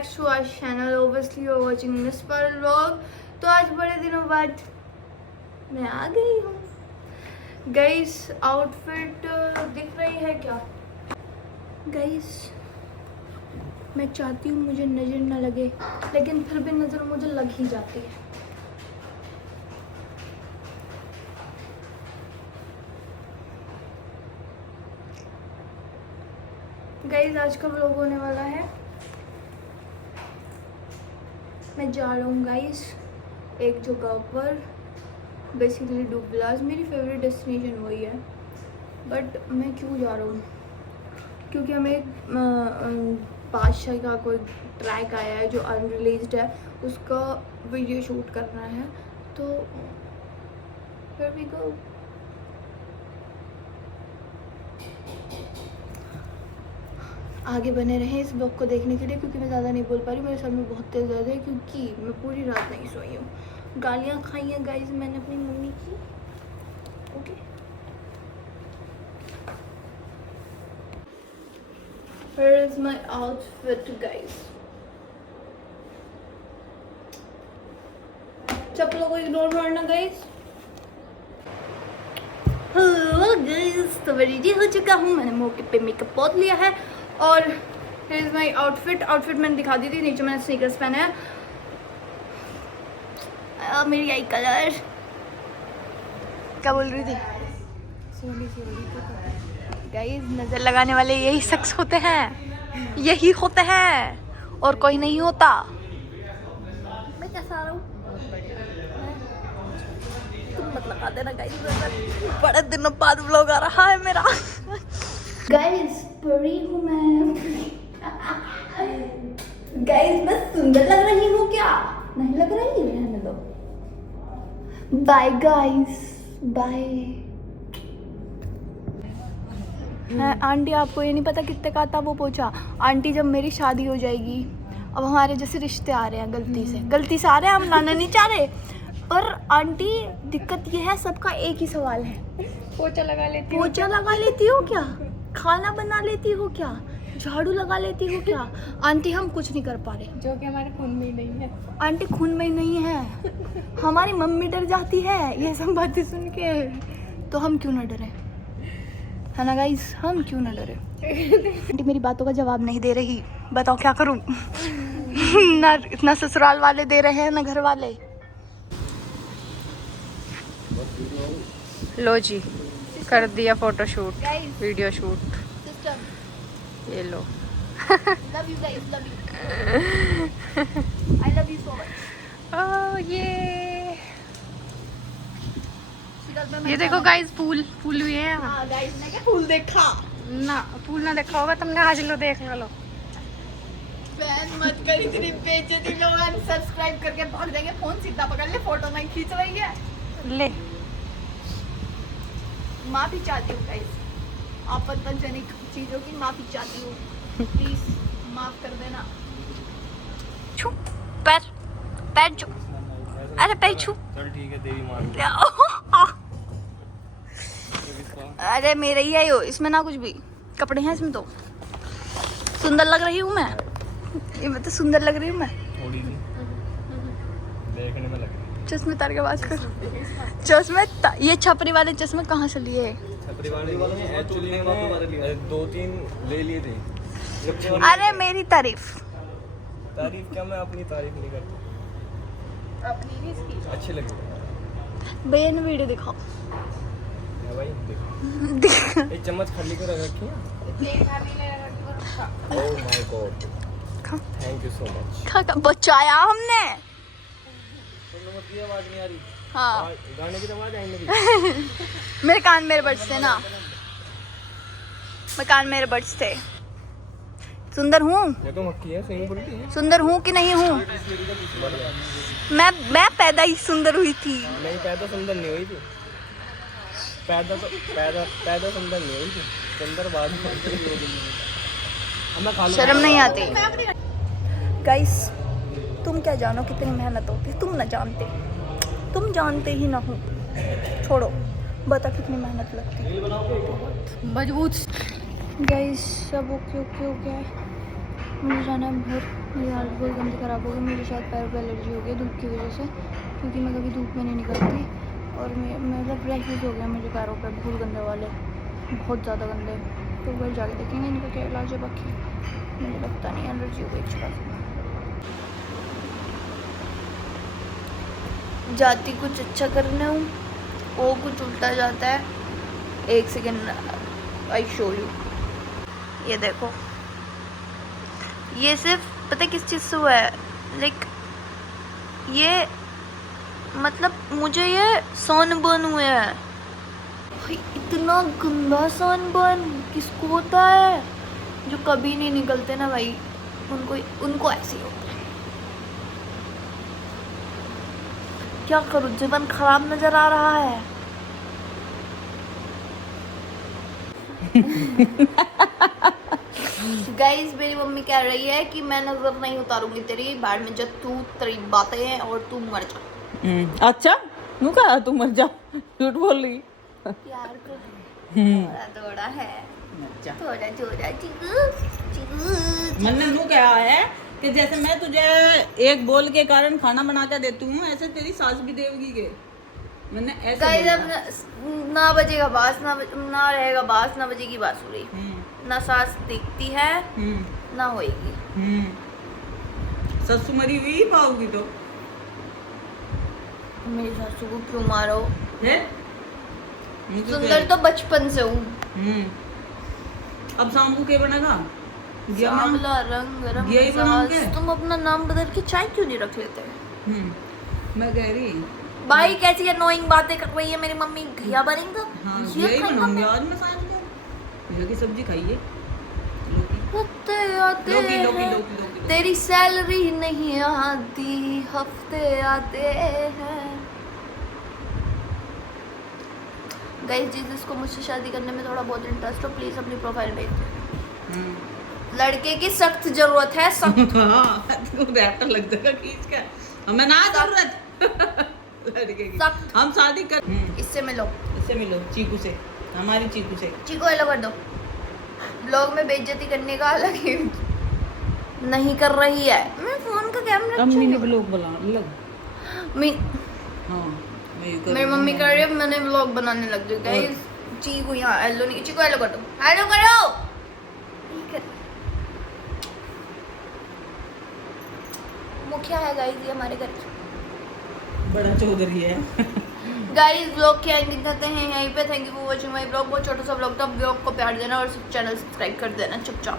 Back to our channel. Obviously you are watching miss Parul vlog. तो आज बड़े दिनों बाद मैं आ गई हूँ गाइस। आउटफिट दिख रही है क्या गाइस? मैं चाहती हूँ मुझे नज़र ना लगे, लेकिन फिर भी नज़र मुझे लग ही जाती है। गाइस आज का व्लॉग होने वाला है, मैं जा रहा हूँ गाइस एक जगह पर, बेसिकली डुबलास। मेरी फेवरेट डेस्टिनेशन वही है, बट मैं क्यों जा रहा हूँ? क्योंकि हमें बादशाह का कोई ट्रैक आया है जो अनरिलीज्ड है, उसका वीडियो शूट करना है। तो फिर भी गो आगे बने रहें इस ब्लॉग को देखने के लिए, क्योंकि मैं ज़्यादा नहीं बोल पा रही। मेरे सर में बहुत तेज़ दर्द है क्योंकि मैं पूरी रात नहीं सोई हूँ। गालियाँ खाई हैं गाइस मैंने अपनी मम्मी की। Okay Here is my outfit guys। चप्पलों को इग्नोर मारना गाइस। हेलो गाइस, तो मैं रेडी हो चुका हूँ। मैंने मौके पे मेकअप बहुत लिया है और here is my outfit। Outfit मैंने दिखा दी थी, नीचे मैंने स्नीकर्स पहने हैं। मेरी आई कलर क्या बोल रही थी? गाइस नजर लगाने वाले यही शख्स होते हैं, यही होते हैं और कोई नहीं होता। मैं कैसा आ रहा हूँ तुम मत लगा देना गाइस। बड़े दिनों बाद व्लॉग आ रहा है मेरा। गाइस परी हूँ मैं। गाइस मैं सुंदर लग रही हूँ क्या? नहीं लग रही? रहने दो। Bye guys, bye. आंटी आपको ये नहीं पता कितने का था वो पोछा? आंटी जब मेरी शादी हो जाएगी, अब हमारे जैसे रिश्ते आ रहे हैं गलती से आ रहे हैं, हम लाना नहीं चाह रहे। पर आंटी दिक्कत ये है, सबका एक ही सवाल है, पोछा लगा लेती हो क्या? खाना बना लेती हो क्या? झाड़ू लगा लेती हो क्या? आंटी हम कुछ नहीं कर पा रहे, जो कि हमारे खून में ही नहीं है। आंटी खून में ही नहीं है। हमारी मम्मी डर जाती है ये सब बातें सुन के, तो हम क्यों ना डरे, है ना गाइस? हम क्यों ना डरे। आंटी मेरी बातों का जवाब नहीं दे रही, बताओ क्या करूं? ना ससुराल वाले दे रहे हैं ना घर वाले। लो जी कर दिया फोटो शूट, वीडियो शूट। ये लो। Love you guys, love you. I love you so much. ये देखो गाइस, फूल भी है। हाँ गाइस, मैं क्या फूल देखा ना, फूल ना देखा होगा तुमने, आज लो देख लो। बैन मत कर, इतनी बेइज्जती। लोग अनसब्सक्राइब करके भाग जाएंगे। फोन सीधा पकड़ ले, फोटो मैं खींच रही है। ले माफी चाहती हूँ गाइस, आपत्तिजनक चीजों की माफी चाहती हूँ, प्लीज माफ कर देना। छू पैर छू, अरे पैर छू। चल ठीक है, देवी मान। अरे मेरे ही है यो, इसमें ना कुछ भी कपड़े हैं इसमें। तो सुंदर लग रही हूँ मैं, ये मैं तो सुंदर लग रही हूँ मैं। थोड़ी सी देखने में लग रही है। चश्मे तार के बात कर। चश्मे ये छपरी वाले चश्मे कहाँ से लिए? छतरी वाले नहीं, एक्चुअली मैंने 2-3 ले लिए थे। अरे मेरी तारीफ क्या, मैं अपनी तारीफ नहीं करता, अपनी भी इसकी अच्छे लगे बेन वीडियो दिखाओ। है भाई। देखो एक चम्मच खाली कर रखी है। Oh my God, thank you so much. बचाया हमने। मत की आवाज नहीं आ रही। हाँ गाने की तो आवाज आई नहीं। मेरे कान मेरे बड्स थे ना, मेरे बड्स थे। सुंदर हूँ? ये तो मक्खी है, सही बोलती है। सुंदर हूँ कि नहीं हूँ? मैं पैदा ही सुंदर हुई थी। नहीं, पैदा सुंदर नहीं हुई थी। पैदा सुंदर नहीं हुई थी, सुंदर बाद में। शर्म नहीं आती? गाइस तुम क्या जानो कितनी मेहनत होती, तुम ना जानते, तुम जानते ही ना हो। छोड़ो, बता कितनी मेहनत लगती, मजबूत। गाइस सब ओके है, मुझे जाना है घर। मेरी हालत बहुत गंदी ख़राब हो गई। मुझे शायद पैरों पर एलर्जी हो गई धूप की वजह से, क्योंकि मैं कभी धूप में नहीं निकलती। और मतलब रैशेज़ हो गया मेरे पैरों पे, बहुत गंदे वाले, बहुत ज़्यादा गंदे। तो घर जाके देखेंगे इनका क्या इलाज है। बाकी मुझे लगता नहीं एलर्जी हो गई शायद। जाती कुछ अच्छा करने हूँ, वो कुछ उल्टा जाता है। एक सेकेंड, आई शो यू। ये देखो, ये सिर्फ पता है किस चीज़ से हुआ है। लाइक ये मतलब मुझे ये सनबर्न हुआ है। भाई इतना गंदा सनबर्न किसको होता है? जो कभी नहीं निकलते ना भाई, उनको ऐसे ही होता है। क्या करूँ, जीवन खराब नजर आ रहा है। गाइस मेरी मम्मी कह रही है कि मैं नजर नहीं उतारूंगी तेरी, बाहर में जब तू तेरी बातें हैं और तू मर जा। अच्छा नू कहा तू मर जा, झूठ बोल रही। प्यार को थोड़ा थोड़ा है, थोड़ा थोड़ा चिकू। मैंने नू कहा है कि जैसे मैं तुझे एक बोल के कारण खाना बना के देती हूँ, ऐसे तेरी सास भी देगी के। मैंने ऐसे गाइस बोला। अब ना बजेगा बास, ना रहेगा बास, ना बजेगी बांसुरी, ना सास दिखती है ना होएगी। ससु मरी हुई पाओगी तो मेरी सासू को क्यों मारो? है सुंदर तो बचपन से हूँ। अब शाम्पू के बनेगा? सांवला रंग गरम यही बनाओगे? मिजाज। तुम अपना नाम बदल के चाय क्यों नहीं रख लेते? मैं कह रही भाई कैसी अनोइंग बातें कर रही है मेरी मम्मी। घिया बनेगा? हाँ ये यही खाएगा बनाऊंगी मैं? आज मैं शायद घिया की सब्जी खाइए। हफ्ते आते लौकी, लौकी, हैं, लौकी, लौकी। तेरी सैलरी नहीं आती, हफ्ते आते हैं। गाइस जिसको मुझसे शादी करने में थोड़ा बहुत इंटरेस्ट हो, प्लीज अपनी प्रोफाइल भेज दें। लड़के की सख्त जरूरत है, सख्त। रैपर लग जाएगा खींच के। हमें ना जरूरत लड़के की। सख्त। हम शादी कर इससे मिलो, इससे मिलो, चीकू से, हमारी चीकू से। चीकू हेलो कर दो। ब्लॉग में बेइज्जती करने का अलग ही नहीं कर रही है। मैं फोन का कैमरा मिनी ब्लॉग बना लग। हाँ मेरी मम्मी कह रही है मैंने व्लॉग बनाने लग गई। गाइस चीकू यहाँ हेलो नहीं, चीकू हेलो कर दो, हेलो करो। मुखिया है गाइस ये हमारे घर की। बड़ा चौधरी है। गाइस व्लॉग की एंडिंग करते हैं यहीं पे। Thank you for watching my vlog. बहुत छोटा सा व्लॉग था। व्लॉग को प्यार देना और चैनल सब्सक्राइब कर देना चुपचाप।